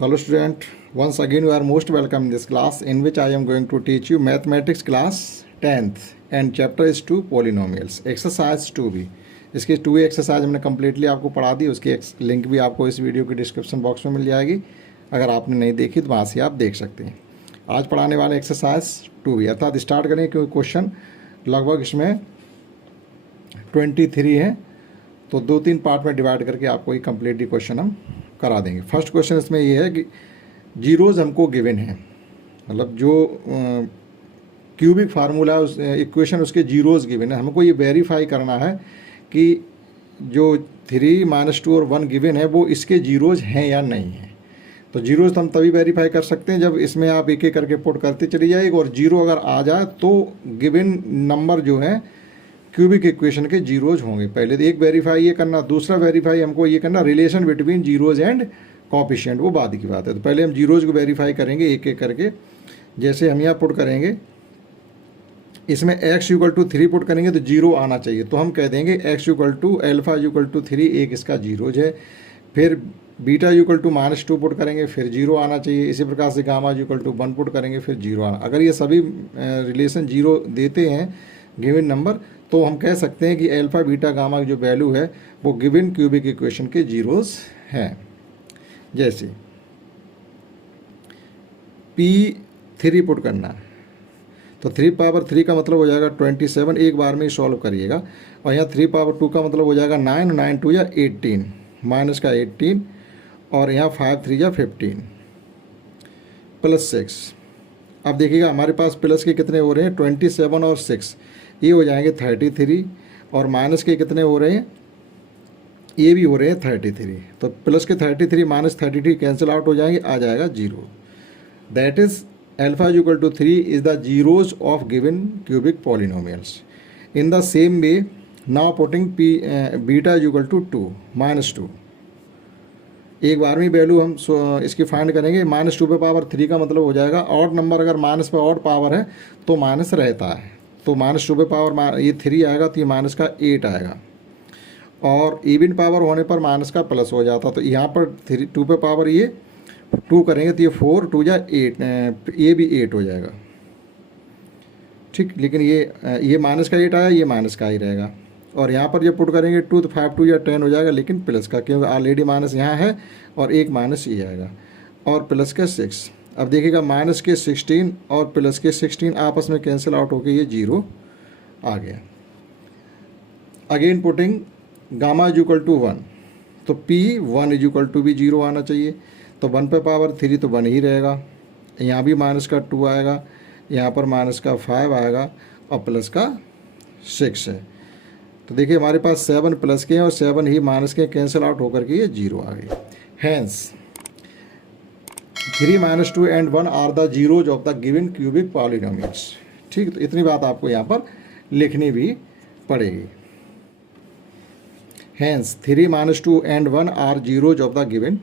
Hello student, once again you are most welcome in this class in which I am going to teach you mathematics class 10th and chapter is 2 polynomials exercise 2b। इसकी 2 exercise हमने completely आपको पढ़ा दी, उसकी link भी आपको इस video के description box में मिल जाएगी। अगर आपने नहीं देखी तो वहाँ से आप देख सकते हैं। आज पढ़ाने वाले एक्सरसाइज 2b अर्थात स्टार्ट करें क्योंकि क्वेश्चन लगभग इसमें 23 हैं, तो 2-3 पार्ट में डिवाइड करके आपको ये कम्प्लीटली क्वेश्चन हम करा देंगे। फर्स्ट क्वेश्चन इसमें ये है कि जीरोज़ हमको गिवन है, मतलब जो क्यूबिक फार्मूला उस इक्वेशन उसके जीरोज़ गिवन है। हमको ये वेरीफाई करना है कि जो 3 - 2 और 1 गिवन है वो इसके जीरोज़ हैं या नहीं है। तो जीरोज़ तो हम तभी वेरीफाई कर सकते हैं जब इसमें आप एक एक करके पुट करते चली जाएगी और जीरो अगर आ जाए तो गिवन नंबर जो है क्यूबिक इक्वेशन के जीरोज़ होंगे। पहले तो एक वेरीफाई ये करना, दूसरा वेरीफाई हमको ये करना relation between zeros and coefficient, वो बाद की बात है। तो पहले हम जीरोज़ को वेरीफाई करेंगे एक एक करके। जैसे हम यहाँ पुट करेंगे, इसमें x = 3 पुट करेंगे तो जीरो आना चाहिए, तो हम कह देंगे x = अल्फ़ा = 3 एक इसका जीरोज़ है। फिर बीटा = -2 पुट करेंगे फिर जीरो आना चाहिए। इसी प्रकार से गामा = 1 पुट करेंगे फिर जीरो आना। अगर ये सभी रिलेशन जीरो देते हैं गिवन नंबर तो हम कह सकते हैं कि अल्फ़ा बीटा गामा की जो वैल्यू है वो गिवन क्यूबिक इक्वेशन के जीरोज़ हैं। जैसे P3 पुट करना है तो 3 का मतलब हो जाएगा 27, एक बार में ही सॉल्व करिएगा। और यहाँ 3 का मतलब हो जाएगा 9, 9 2 या 18, माइनस का 18 और यहाँ 5 3 या 15 प्लस 6। अब देखिएगा हमारे पास प्लस के कितने हो रहे हैं 27 और 6, ये हो जाएंगे 33 और माइनस के कितने हो रहे हैं, ये भी हो रहे हैं 33। तो प्लस के 33 माइनस 33 कैंसिल आउट हो जाएंगे, आ जाएगा zero. That is alpha = 3 is the zeros of given cubic polynomials. In the same way now putting beta = 2 -2, एक बार में वैल्यू हम इसकी फाइंड करेंगे। -2 पे पावर 3 का मतलब हो जाएगा ऑड नंबर, अगर माइनस पे ऑड पावर है तो माइनस रहता है, तो -2 पे पावर ये 3 आएगा तो ये माइनस का 8 आएगा। और इवन पावर होने पर माइनस का प्लस हो जाता, तो यहाँ पर 2 पे पावर ये 2 करेंगे तो ये 4 2 या 8, ये भी 8 हो जाएगा, ठीक। लेकिन ये माइनस का 8 आया, ये माइनस का ही रहेगा। और यहाँ पर जब पुट करेंगे 2 तो 5 2 या 10 हो जाएगा, लेकिन प्लस का, क्योंकि ऑलरेडी माइनस यहाँ है और एक माइनस ये आएगा। और प्लस का 6, अब देखिएगा माइनस के 16 और प्लस के 16 आपस में कैंसिल आउट होकर ये जीरो आ गया। अगेन पुटिंग गामा = 1, तो P1 = भी जीरो आना चाहिए। तो 1 पे पावर 3 तो 1 ही रहेगा, यहाँ भी माइनस का 2 आएगा, यहाँ पर माइनस का 5 आएगा और प्लस का 6 है। तो देखिए हमारे पास 7 प्लस के हैं और 7 ही माइनस के, कैंसिल आउट होकर के ये जीरो आ गए। Hence 3 - 2 and 1 are the zeros of the given cubic polynomials, ठीक। तो इतनी बात आपको यहाँ पर लिखनी भी पड़ेगी। Hence 3 - 2 and 1 are zeros of the given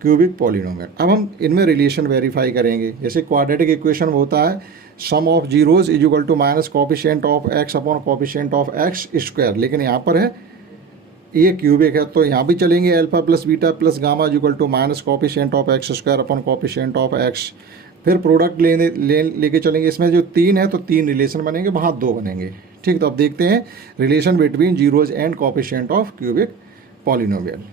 cubic polynomial. अब हम इनमें रिलेशन वेरीफाई करेंगे। जैसे क्वाड्रेटिक इक्वेशन होता है sum of zeros = minus coefficient of x upon coefficient of x², लेकिन यहाँ पर है ये क्यूबिक है तो यहाँ भी चलेंगे alpha plus beta plus gamma = minus coefficient of x² upon coefficient of x। फिर प्रोडक्ट लेके चलेंगे। इसमें जो 3 है तो 3 रिलेशन बनेंगे, वहाँ 2 बनेंगे, ठीक। तो अब देखते हैं relation between zeros and coefficient of cubic polynomial.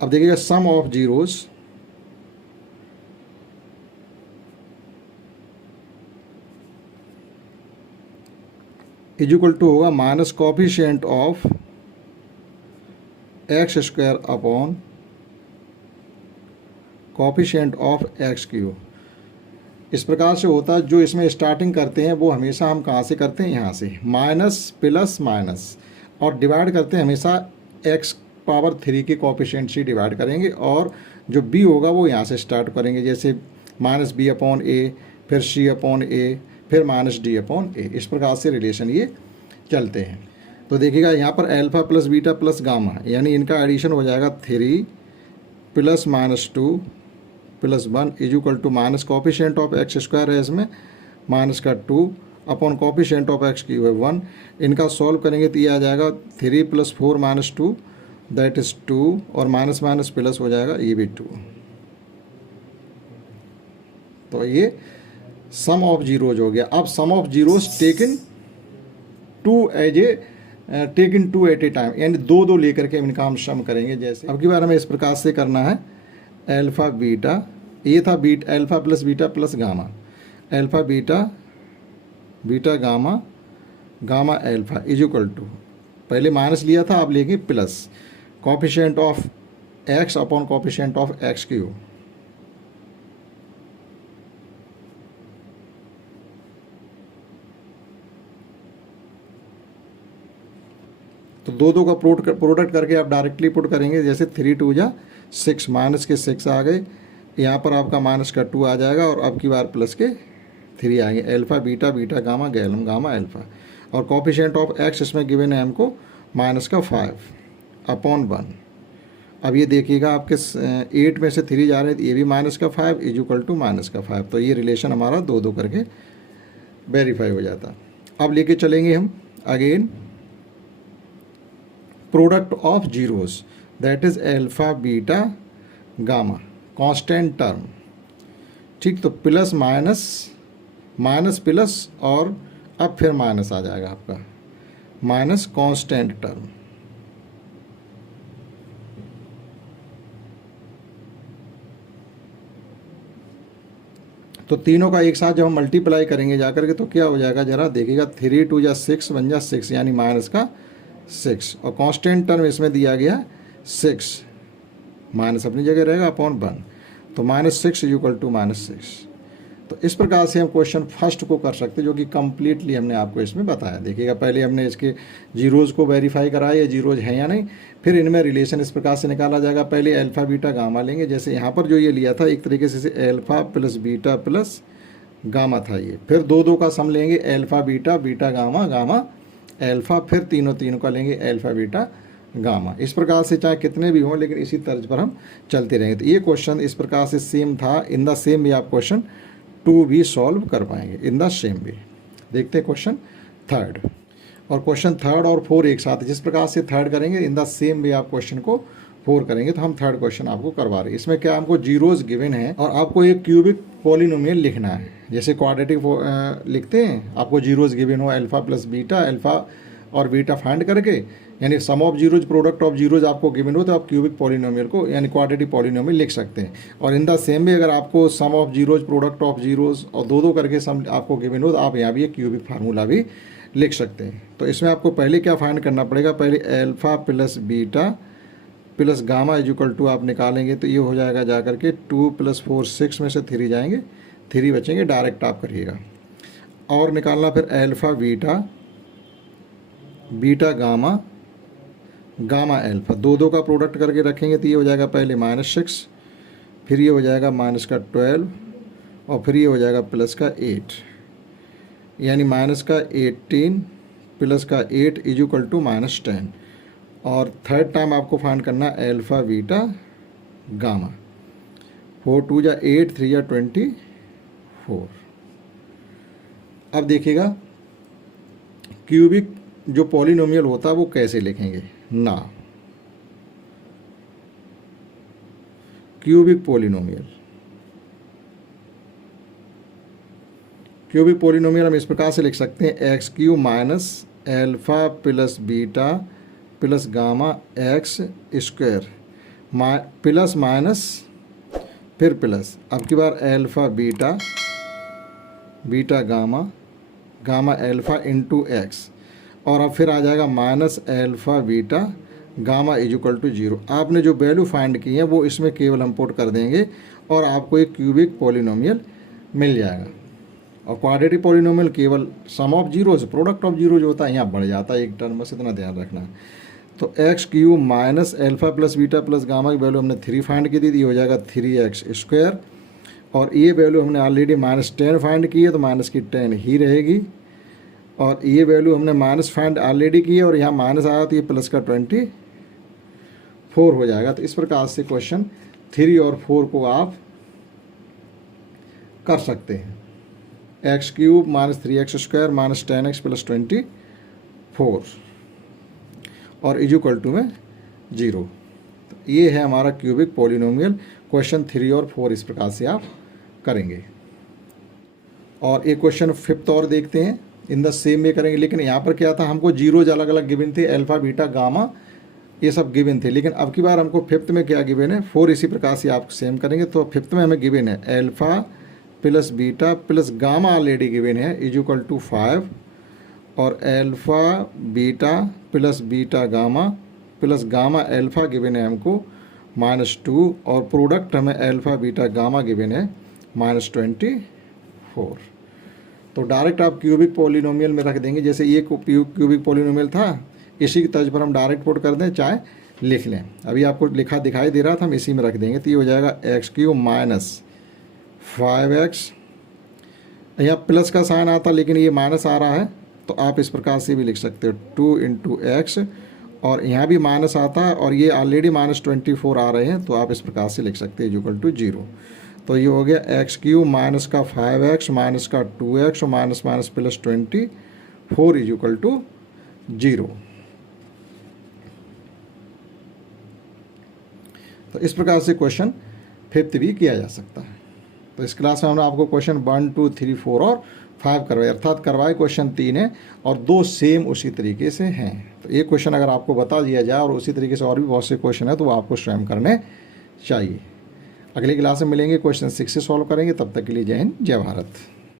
अब देखिएगा सम ऑफ जीरोज = होगा minus coefficient of x² upon coefficient of x³। इस प्रकार से होता है। जो इसमें स्टार्टिंग करते हैं वो हमेशा हम कहाँ से करते हैं, यहाँ से माइनस प्लस माइनस, और डिवाइड करते हैं हमेशा x⁻³ के कोएफिशिएंट से डिवाइड करेंगे, और जो b होगा वो यहाँ से स्टार्ट करेंगे। जैसे -b/a, फिर c/a, फिर -d/a। इस प्रकार से रिलेशन ये चलते हैं। तो देखिएगा यहाँ पर alpha plus beta plus gamma, यानी इनका एडिशन हो जाएगा 3 + -2 plus 1 is equal to minus coefficient of X square है इसमें, माइनस का 2 अपॉन कॉफिशिएंट ऑफ एक्स की 1। इनका सॉल्व करेंगे तो ये आ जाएगा 3 + 4 - 2 दैट इज़ 2, और माइनस माइनस प्लस हो जाएगा, ये भी 2। तो ये सम ऑफ जीरोज हो गया। अब sum of zeros taken two at a time, यानी दो दो लेकर के इनका हम सम करेंगे। जैसे अब की बार हमें इस प्रकार से करना है, अल्फा बीटा, ये था alpha plus beta plus gamma, alpha beta beta gamma gamma alpha is equal to, पहले माइनस लिया था, आप लेंगे plus coefficient of X upon coefficient of X cube. तो दो दो का प्रोडक्ट करके आप डायरेक्टली पुट करेंगे। जैसे 3 × 2 = 6, माइनस के 6 आ गए, यहाँ पर आपका माइनस का 2 आ जाएगा, और अब की बार प्लस के 3 आएंगे। Alpha beta beta gamma gamma alpha, और कॉफिशिएंट ऑफ एक्स इसमें गिवन है हमको माइनस का 5 अपॉन 1। अब ये देखिएगा आपके 8 में से 3 जा रहे हैं, तो ये भी माइनस का 5 इज इक्वल टू माइनस का 5। तो ये रिलेशन हमारा दो दो करके वेरीफाई हो जाता। अब लेके चलेंगे हम again product of zeros, that is alpha beta gamma, constant term. ठीक, तो प्लस माइनस माइनस प्लस, और अब फिर माइनस आ जाएगा आपका, माइनस कांस्टेंट टर्म। तो तीनों का एक साथ जब हम मल्टीप्लाई करेंगे जाकर के, तो क्या हो जाएगा, जरा देखिएगा, 3 × 2 = 6 बन जा 6, यानी माइनस का 6, और कांस्टेंट टर्म इसमें दिया गया 6, माइनस अपनी जगह रहेगा अपॉन 1, तो -6 इज इक्वल टू -6। तो इस प्रकार से हम क्वेश्चन फर्स्ट को कर सकते हैं, जो कि कम्प्लीटली हमने आपको इसमें बताया। देखिएगा, पहले हमने इसके जीरोज़ को वेरीफाई कराया, ये जीरोज़ हैं या नहीं, फिर इनमें रिलेशन इस प्रकार से निकाला जाएगा। पहले अल्फा बीटा गामा लेंगे, जैसे यहाँ पर जो ये लिया था एक तरीके से alpha plus beta plus gamma था ये, फिर दो दो का सम लेंगे, alpha beta beta gamma gamma alpha, फिर तीनों का लेंगे अल्फा बीटा गामा। इस प्रकार से चाहे कितने भी हों, लेकिन इसी तर्ज पर हम चलते रहेंगे। तो ये क्वेश्चन इस प्रकार से सेम था, इन द सेम भी आप क्वेश्चन 2 भी सॉल्व कर पाएंगे, इन द सेम भी। देखते हैं क्वेश्चन थर्ड, और क्वेश्चन थर्ड और 4 एक साथ, जिस प्रकार से थर्ड करेंगे इन द सेम भी आप क्वेश्चन को 4 करेंगे। तो हम थर्ड क्वेश्चन आपको करवा रहे हैं। इसमें क्या, हमको जीरोज गिवन है और आपको एक क्यूबिक पॉलिनोमियल लिखना है। जैसे क्वाड्रेटिक लिखते हैं, आपको जीरोज गिवन हो, अल्फा प्लस बीटा, अल्फा और बीटा फाइंड करके, यानी sum of zeros product of zeros आपको गिवन हो, तो आप क्यूबिक पॉलिनोमियल को यानी क्वाड्रेटिक पॉलिनोमियल लिख सकते हैं। और इन द सेम भी अगर आपको sum of zeros product of zeros और दो दो करके सम आपको गिवन हो, तो आप यहाँ भी एक क्यूबिक फार्मूला भी लिख सकते हैं। तो इसमें आपको पहले क्या फाइंड करना पड़ेगा, पहले alpha plus beta plus gamma is equal to आप निकालेंगे, तो ये हो जाएगा जा करके 2 + 4 6 में से 3 जाएंगे, 3 बचेंगे, डायरेक्ट आप करिएगा। और निकालना फिर alpha beta beta gamma gamma alpha, दो दो का प्रोडक्ट करके रखेंगे, तो ये हो जाएगा पहले -6, फिर ये हो जाएगा -12, और फिर ये हो जाएगा प्लस का 8, यानी -18 प्लस का 8 इज इक्वल टू -10। और थर्ड टाइम आपको फाइंड करना अल्फा बीटा गामा, 4 × 2 = 8, 3 × 24। अब देखिएगा क्यूबिक जो पॉलिनोमियल होता है वो कैसे लिखेंगे ना, क्यूबिक पॉलिनोमियल हम इस प्रकार से लिख सकते हैं, x³ minus alpha plus beta plus gamma x square, plus minus फिर प्लस, अब की बार alpha beta beta gamma gamma alpha into x, और अब फिर आ जाएगा minus alpha beta gamma is equal to 0। आपने जो वैल्यू फाइंड की है वो इसमें केवल हम पुट कर देंगे, और आपको एक क्यूबिक पॉलिनोमियल मिल जाएगा। और क्वाड्रेटिक पॉलिनोमियल केवल sum of zeros product of zero जो होता है यहाँ बढ़ जाता है एक टर्म, बस इतना ध्यान रखना है। तो x³ minus alpha plus beta plus gamma की वैल्यू हमने 3 फाइंड की थी, ये हो जाएगा 3x², और ये वैल्यू हमने ऑलरेडी -10 फाइंड की है, तो माइनस की 10 ही रहेगी। और ये वैल्यू हमने माइनस फाइंड ऑलरेडी की है, और यहाँ माइनस आया तो ये प्लस का 24 हो जाएगा। तो इस प्रकार से क्वेश्चन 3 और 4 को आप कर सकते हैं। X cube minus 3x² minus 10x plus 24 और इक्वल टू में 0। तो ये है हमारा क्यूबिक पॉलिनोमियल। क्वेश्चन 3 और 4 इस प्रकार से आप करेंगे। और एक क्वेश्चन 5th और देखते हैं, इन द सेम में करेंगे। लेकिन यहाँ पर क्या था, हमको जीरोज अलग अलग गिवन थे, अल्फा बीटा गामा ये सब गिवन थे। लेकिन अब की बार हमको 5th में क्या गिवन है, 4 इसी प्रकार से आप सेम करेंगे। तो 5th में हमें गिवन है alpha plus beta plus gamma already given है इक्वल टू 5 और alpha beta plus beta gamma plus gamma alpha given है हमको -2 और प्रोडक्ट हमें अल्फा बीटा गामा गिवन है -24। तो डायरेक्ट आप क्यूबिक पॉलिनोमियल में रख देंगे। जैसे ये क्यूबिक पॉलिनोमियल था, इसी की तर्ज पर हम डायरेक्ट पुट कर दें, चाहे लिख लें। अभी आपको लिखा दिखाई दे रहा था, हम इसी में रख देंगे। तो ये हो जाएगा x³ माइनस 5x, यहाँ प्लस का साइन आता लेकिन ये माइनस आ रहा है, तो आप इस प्रकार से भी लिख सकते हो 2 × x, और यहाँ भी माइनस आता है और ये ऑलरेडी -24 आ रहे हैं, तो आप इस प्रकार से लिख सकते हैं इक्वल टू 0। तो ये हो गया x³ माइनस का 5x माइनस का 2x और minus minus plus 24 equal to 0। तो इस प्रकार से क्वेश्चन 5th भी किया जा सकता है। तो इस क्लास में हमने आपको क्वेश्चन 1, 2, 3, 4 और 5 करवाए, अर्थात करवाए क्वेश्चन 3 है और 2 सेम उसी तरीके से हैं। तो एक क्वेश्चन अगर आपको बता दिया जाए और उसी तरीके से और भी बहुत से क्वेश्चन है तो वो आपको स्वयं करने चाहिए। अगली क्लास में मिलेंगे, क्वेश्चन 6 से सॉल्व करेंगे। तब तक के लिए जय हिंद, जय भारत।